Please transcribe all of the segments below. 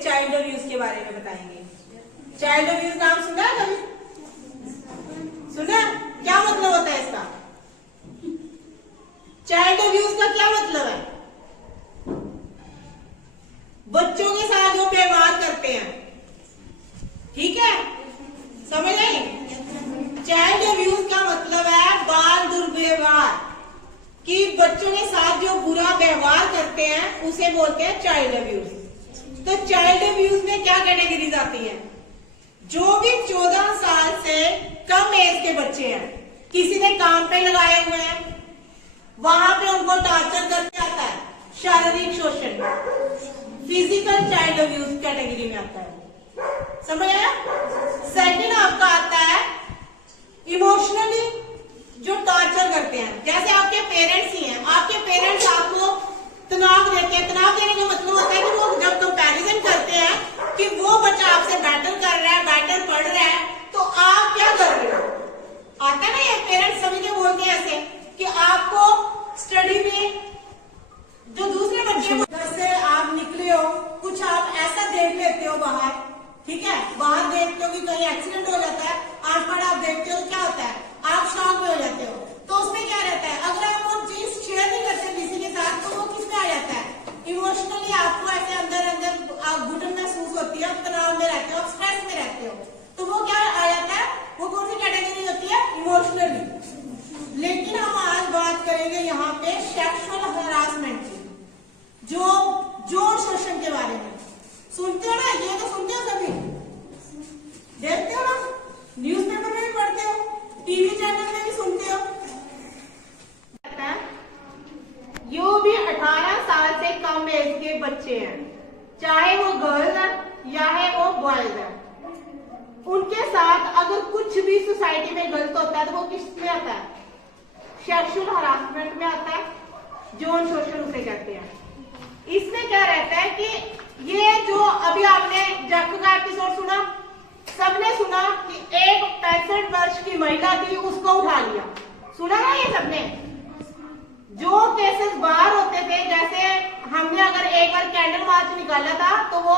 Child abuse के बारे में बताएंगे। चाइल्ड अब्यूज नाम सुना है कभी? सुना? क्या मतलब होता है इसका? चाइल्ड अब्यूज का क्या मतलब है? बच्चों के साथ जो व्यवहार करते हैं, ठीक है, समझ आई? चाइल्ड अब्यूज का मतलब है बाल दुर्व्यवहार, कि बच्चों के साथ जो बुरा व्यवहार करते हैं उसे बोलते हैं चाइल्ड अब्यूज। तो चाइल्ड अब्यूज में क्या कैटेगरीज आती है? जो भी 14 साल से कम एज के बच्चे हैं, किसी ने काम पे लगाए हुए हैं, वहां पे उनको टॉर्चर करके आता है, शारीरिक शोषण, फिजिकल चाइल्ड अब्यूज कैटेगरी में आता है। समझ आया? सेकंड आपका आता है इमोशनली जो टॉर्चर करते हैं, जैसे आपके पेरेंट्स ही हैं, आपके पेरेंट्स आपको तनाव देते हैं। तनाव देने का मतलब होता है कि वो जब कंपैरिजन करते हैं कि वो बच्चा आपसे बेटर कर रहा है, बेटर पढ़ रहा है, तो आप क्या कर रहे हो? आता ना, ये पेरेंट्स सभी के बोलते हैं ऐसे कि आपको स्टडी में जो दूसरे बच्चे घर से आप निकले हो, कुछ आप ऐसा देख लेते हो बाहर, ठीक है, बाहर देखते हो कि कहीं एक्सीडेंट हो जाता है, आसपास आप देखते हो क्या होता है, आप शॉक में हो जाते हो। तो उसमें क्या रहता है, अगर आप वो चीज शेयर नहीं करते किसी के साथ, तो वो किस में आ जाता है? इमोशनली आपको ऐसे अंदर अंदर घुटन महसूस होती है, तनाव में रहते हो, स्ट्रेस में रहते हो, तो वो क्या आ जाता है? वो कौन सी कैटेगरी होती है? इमोशनली। लेकिन हम आज बात करेंगे यहाँ पे सेक्सुअल हरासमेंट की, जो यौन शोषण के बारे में। सुनते हो ना? ये तो सुनते हो, सभी देखते हो ना, न्यूज़पेपर में भी पढ़ते हो, टीवी चैनल में भी सुनते हो। जो भी 18 साल से कम एज के बच्चे हैं, चाहे वो गर्ल्स है या है वो बॉयज है, उनके साथ अगर कुछ भी सोसाइटी में गलत होता है तो वो किस में आता है? सेक्सुअल हरासमेंट में आता है, यौन शोषण उसे कहते हैं। इसमें क्या रहता है कि ये जो अभी आपने जक का एपिसोड सुना, सबने सुना कि एक 65 वर्ष की महिला थी, उसको उठा लिया, सुना ना ये सबने? जो केसेस बाहर होते थे, जैसे हमने अगर एक बार कैंडल मार्च निकाला था, तो वो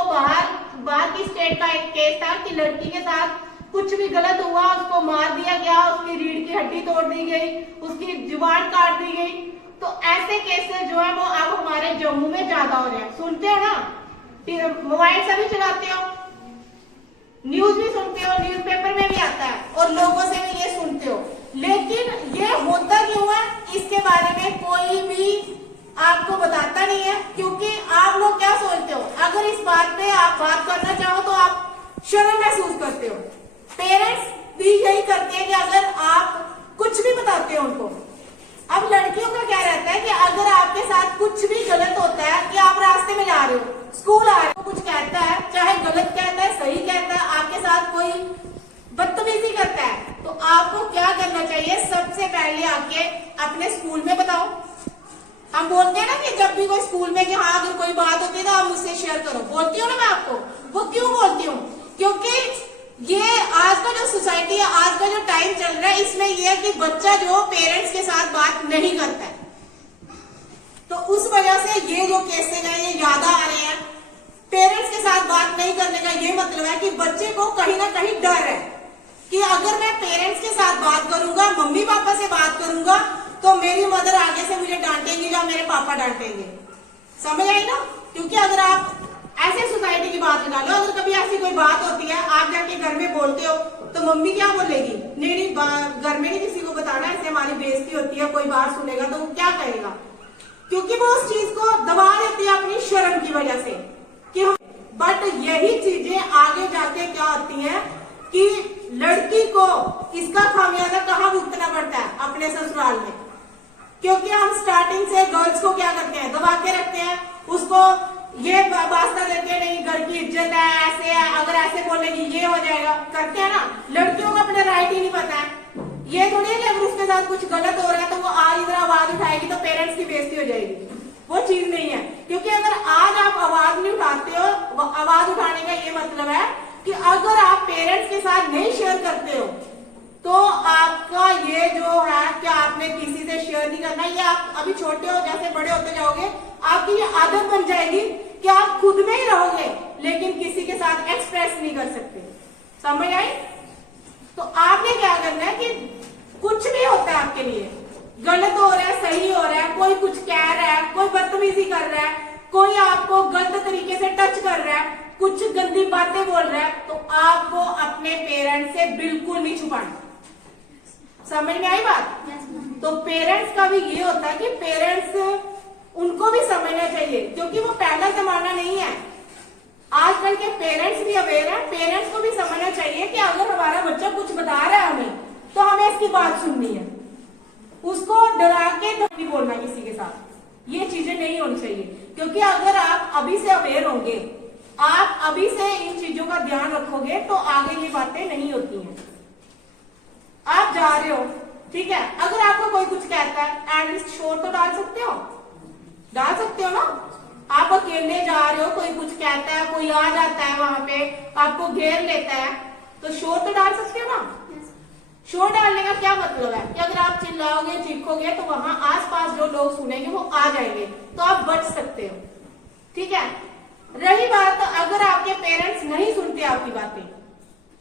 बाहर की स्टेट का एक केस था कि लड़की के साथ कुछ भी गलत हुआ, उसको मार दिया गया, उसकी रीढ़ की हड्डी तोड़ दी गई, उसकी जुबान काट दी गई। तो ऐसे केसेस जो है वो अब हमारे जम्मू में ज्यादा हो रहे हैं। सुनते हो ना, मोबाइल सभी चलाते हो, न्यूज भी सुनते हो, न्यूज़पेपर में भी आता है, और लोगों से भी ये सुनते हो। लेकिन ये होता क्यों है, इसके बारे में कोई भी आपको बताता नहीं है, क्योंकि आप लोग क्या सोचते हो, अगर इस बात पे आप बात करना चाहो तो आप शर्म महसूस करते हो। पेरेंट्स भी यही करते हैं कि अगर आप कुछ भी बताते हो उनको। अब लड़कियों का क्या रहता है कि अगर आपके साथ कुछ भी गलत होता है, कि आप रास्ते में जा रहे हो, स्कूल आ रहे हो, कुछ कहता है, चाहे गलत कहता है, सही कहता है, आपके साथ कोई बदतमीजी करता है, तो आपको क्या करना चाहिए? सबसे पहले आके अपने स्कूल में बताओ। हम बोलते हैं ना कि जब भी कोई स्कूल में कि हाँ अगर कोई बात होती है तो आप मुझसे शेयर करो, बोलती हूँ ना मैं आपको। वो क्यों बोलती हूँ? क्योंकि ये आज का जो सोसाइटी है, आज का जो टाइम चल रहा है, इसमें यह है कि बच्चा जो पेरेंट्स के साथ बात नहीं करता है, तो उस वजह से ये जो केसेस हैं ये ज्यादा आ रहे हैं। पेरेंट्स के साथ बात नहीं करने का ये मतलब है कि बच्चे को कहीं ना कहीं डर है कि अगर मैं पेरेंट्स के साथ बात करूंगा, मम्मी पापा से बात करूंगा, तो मेरी मदर आगे से मुझे डांटेंगी या मेरे पापा डांटेंगे। समझ आई ना? क्योंकि अगर आप ऐसे सोसाइटी की बात निकालो, अगर कभी ऐसी कोई बात होती है, आप जाके घर में बोलते हो, तो मम्मी क्या बोलेगी? नहीं घर में नहीं किसी को बताना, ऐसे हमारी बेइज्जती होती है, कोई बात सुनेगा तो वो क्या कहेगा? क्योंकि वो उस चीज को दबा देती है अपनी शर्म की वजह से कि बट यही चीजें आगे जाके क्या होती हैं कि लड़की को इसका खामियाजा कहाँ भुगतना पड़ता है? अपने ससुराल में। क्योंकि हम स्टार्टिंग से गर्ल्स को क्या करते हैं? दबा के रखते हैं, उसको ये वास्ता देते हैं, नहीं घर की इज्जत है, ऐसे है, अगर ऐसे बोलेगी ये हो जाएगा, करते हैं ना। लड़कियों को अपने राइट ही नहीं पता है। ये थोड़ी है कि अगर उसके साथ कुछ गलत हो रहा है तो वो आज इधर आवाज उठाएगी तो पेरेंट्स की बेइज्जती हो जाएगी, वो चीज नहीं है। क्योंकि अगर आज आप आवाज नहीं उठाते हो, आवाज उठाने का ये मतलब है कि अगर आप पेरेंट्स के साथ नहीं शेयर करते हो तो आपका ये जो है कि आपने किसी से शेयर नहीं करना, ये आप अभी छोटे हो, जैसे बड़े होते जाओगे आपकी ये आदत बन जाएगी कि आप खुद में ही रहोगे लेकिन किसी के साथ एक्सप्रेस नहीं कर सकते। समझ आई? तो आपने क्या करना है कि कुछ भी होता है आपके लिए, गलत हो रहा है, सही हो रहा है, कोई कुछ कह रहा है, कोई बदतमीजी कर रहा है, कोई आपको गलत तरीके से टच कर रहा है, कुछ गंदी बातें बोल रहा है, तो आपको अपने पेरेंट्स से बिल्कुल नहीं छुपाना। समझ में आई बात? तो पेरेंट्स का भी ये होता है कि पेरेंट्स उनको भी समझना चाहिए, क्योंकि वो पहला जमाना नहीं है। आजकल के पेरेंट्स भी अवेयर है, पेरेंट्स को भी समझना चाहिए कि अगर हमारा बच्चा कुछ बता रहा है हमें, तो हमें इसकी बात सुननी है, उसको डरा के नहीं बोलना किसी के साथ। ये चीजें नहीं होनी चाहिए, क्योंकि अगर आप अभी से अवेयर होंगे, आप अभी से इन चीजों का ध्यान रखोगे, तो आगे ये बातें नहीं होती हैं। आप जा रहे हो, ठीक है, अगर आपको कोई कुछ कहता है, एटलीस्ट शोर तो डाल सकते हो, डाल सकते हो ना। आप अकेले जा रहे हो, कोई कुछ कहता है, कोई आ जाता है वहां पे, आपको घेर लेता है, तो शोर तो डाल सकते हो ना। शोर डालने का क्या मतलब है कि अगर आप चिल्लाओगे, चीखोगे, तो वहां आसपास जो लोग सुनेंगे वो आ जाएंगे, तो आप बच सकते हो। ठीक है। रही बात अगर आपके पेरेंट्स नहीं सुनते आपकी बातें,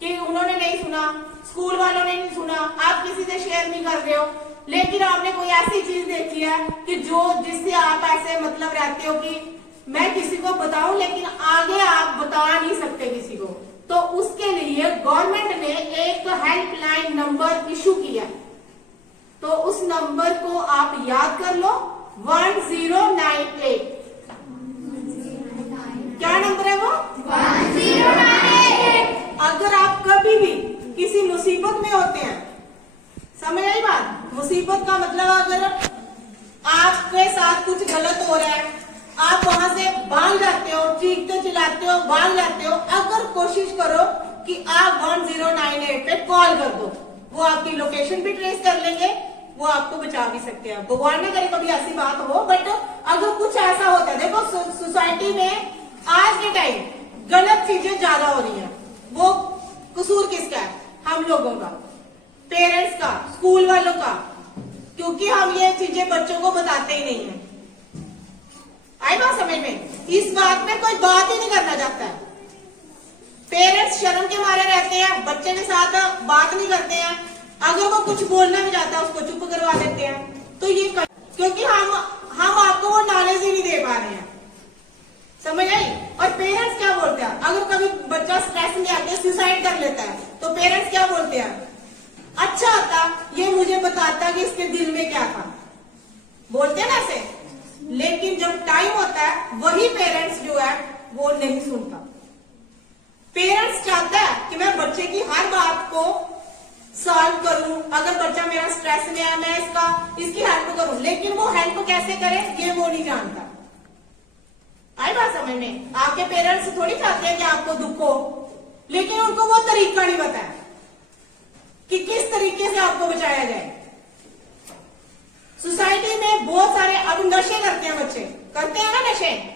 कि उन्होंने नहीं सुना, स्कूल वालों ने नहीं सुना, आप किसी से शेयर नहीं कर रहे हो, लेकिन आपने कोई ऐसी चीज देखी है कि जिससे आप ऐसे मतलब रहते हो कि मैं किसी को बताऊं, लेकिन आगे आप बता नहीं सकते किसी को, तो उसके लिए गवर्नमेंट ने एक हेल्पलाइन नंबर इशू किया। तो उस नंबर को आप याद कर लो, 1098। क्या नंबर है वो? 1098। अगर आप कभी भी किसी मुसीबत में होते हैं, समझ आई बात? मुसीबत का मतलब अगर आपके साथ कुछ गलत हो रहा है, आप वहां से भाग जाते हो, चीखते चिल्लाते हो, भाग जाते हो, अगर कोशिश करो कि आप 1098 पे कॉल कर दो, वो आपकी लोकेशन भी ट्रेस कर लेंगे, वो आपको बचा भी सकते हैं। भगवान ने करे कभी ऐसी बात हो, बट अगर कुछ ऐसा होता है, देखो सोसाइटी में आज के टाइम गलत चीजें ज्यादा हो रही है, वो कसूर किसका है? हम लोगों का, पेरेंट्स का, स्कूल वालों का, क्योंकि हम ये चीजें बच्चों को बताते ही नहीं है। आई बात समझ में? इस बात में कोई बात ही नहीं करना चाहता है। पेरेंट्स शर्म के मारे रहते हैं, बच्चे के साथ बात नहीं करते हैं, अगर वो कुछ बोलना भी चाहता है उसको चुप करवा देते हैं। तो ये क्योंकि हम आपको वो नॉलेज ही नहीं दे पा रहे हैं। समझ आई? और पेरेंट्स क्या बोलते हैं, अगर कभी बच्चा स्ट्रेस में आके सुसाइड कर लेता है, तो पेरेंट्स क्या बोलते हैं? अच्छा होता ये मुझे बताता कि इसके दिल में क्या था, बोलते हैं ना ऐसे। लेकिन जब टाइम होता है, वही पेरेंट्स जो है वो नहीं सुनता। पेरेंट्स चाहता है कि मैं बच्चे की हर बात को सॉल्व करूं, अगर बच्चा मेरा स्ट्रेस में है मैं इसकी हेल्प करूं, लेकिन वो हेल्प कैसे करे ये वो नहीं जानता। आई बात समझ में? आपके पेरेंट्स थोड़ी चाहते हैं कि आपको दुख हो, लेकिन उनको वो तरीका नहीं पता है कि किस तरीके से आपको बचाया जाए। सोसाइटी में बहुत सारे अब नशे करते हैं, बच्चे करते हैं ना नशे।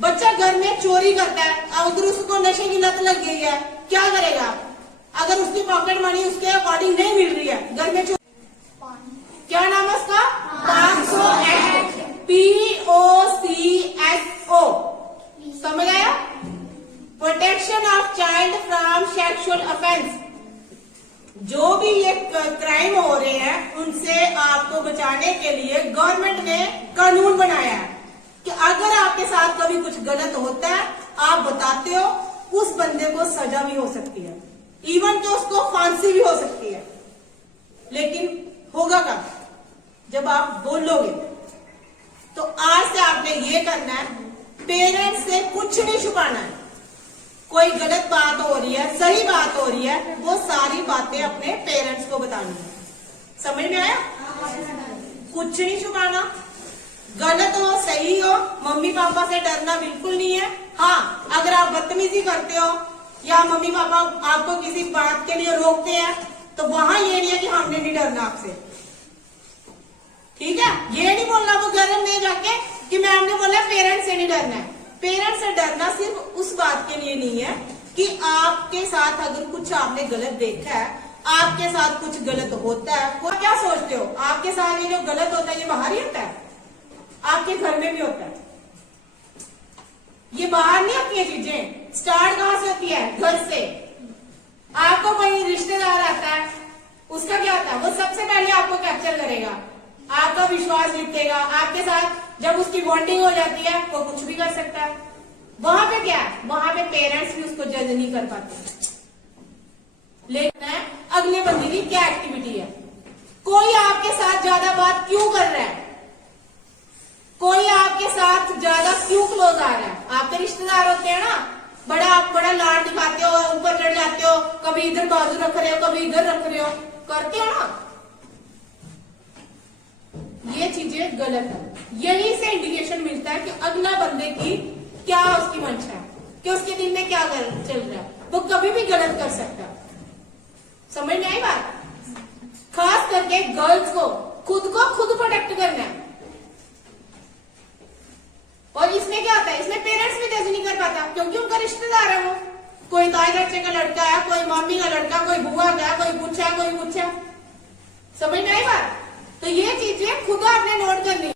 बच्चा घर में चोरी करता है, अगर उसको नशे की लत लग गई है, क्या करेगा? अगर उसकी पॉकेट मनी उसके अकॉर्डिंग नहीं मिल रही है, घर में क्या नाम है उसका? POCSO act, POCSO। समझ आया? Protection of child from sexual offence. जो भी ये क्राइम हो रहे हैं उनसे आपको बचाने के लिए गवर्नमेंट ने कानून बनाया है कि अगर आपके साथ कभी कुछ गलत होता है, आप बताते हो, उस बंदे को सजा भी हो सकती है, इवन कि उसको फांसी भी हो सकती है। लेकिन होगा कब? जब आप बोलोगे। तो आज से आपने ये करना है, पेरेंट्स से कुछ नहीं छुपाना है। कोई गलत बात हो रही है, सही बात हो रही है, वो सारी बातें अपने पेरेंट्स को बतानी है। समझ में आया? कुछ नहीं छुपाना, गलत हो सही हो, मम्मी पापा से डरना बिल्कुल नहीं है। हाँ, अगर आप बदतमीजी करते हो या मम्मी पापा आपको किसी बात के लिए रोकते हैं, तो वहां ये नहीं है कि हमने नहीं डरना आपसे। ठीक है? ये नहीं बोलना वो घर में जाके कि मैम ने बोला पेरेंट्स से नहीं डरना है। पेरेंट्स से डरना सिर्फ उस बात के लिए नहीं है कि आपके साथ अगर कुछ आपने गलत देखा है, आपके साथ कुछ गलत होता है, वो क्या सोचते हो आपके साथ ये जो गलत होता है ये बाहर ही होता है, आपके घर में भी होता है। ये बाहर नहीं होती है चीजें, स्टार्ट कहां से होती है? घर से। आपको कोई रिश्तेदार आता है, उसका क्या होता है? वो सबसे पहले आपको कैप्चर करेगा, आपका विश्वास जीतेगा, आपके साथ जब उसकी बॉन्डिंग हो जाती है वो कुछ भी कर सकता है। वहां पे क्या है? वहां पे पेरेंट्स भी उसको जज नहीं कर पाते। लेकिन अगले बंदे की क्या एक्टिविटी है, कोई आपके साथ ज्यादा बात क्यों कर रहा है, कोई आपके साथ ज्यादा क्यों क्लोज आ रहा है? आपके रिश्तेदार होते हैं ना, आप बड़ा लाड दिखाते हो, ऊपर चढ़ जाते हो, कभी इधर बाजू रख रहे हो, कभी इधर रख रहे हो, करते हो ना। ये चीजें गलत है। यही से इंडिकेशन मिलता है कि अगला बंदे की क्या उसकी मंशा है, कि उसके दिन में क्या चल रहा है। वो कभी भी गलत कर सकता है। समझ में आई बात? खास करके गर्ल्स को खुद प्रोटेक्ट करना है। और इसमें क्या होता है, इसमें पेरेंट्स भी जज नहीं कर पाता, क्योंकि उनका रिश्तेदार है वो। कोई ताई चाचे का लड़का है, कोई मम्मी का लड़का, कोई बुआ का, कोई पूछा, कोई पूछा। समझ में आई बात? तो ये चीजें खुद आपने नोट करनी।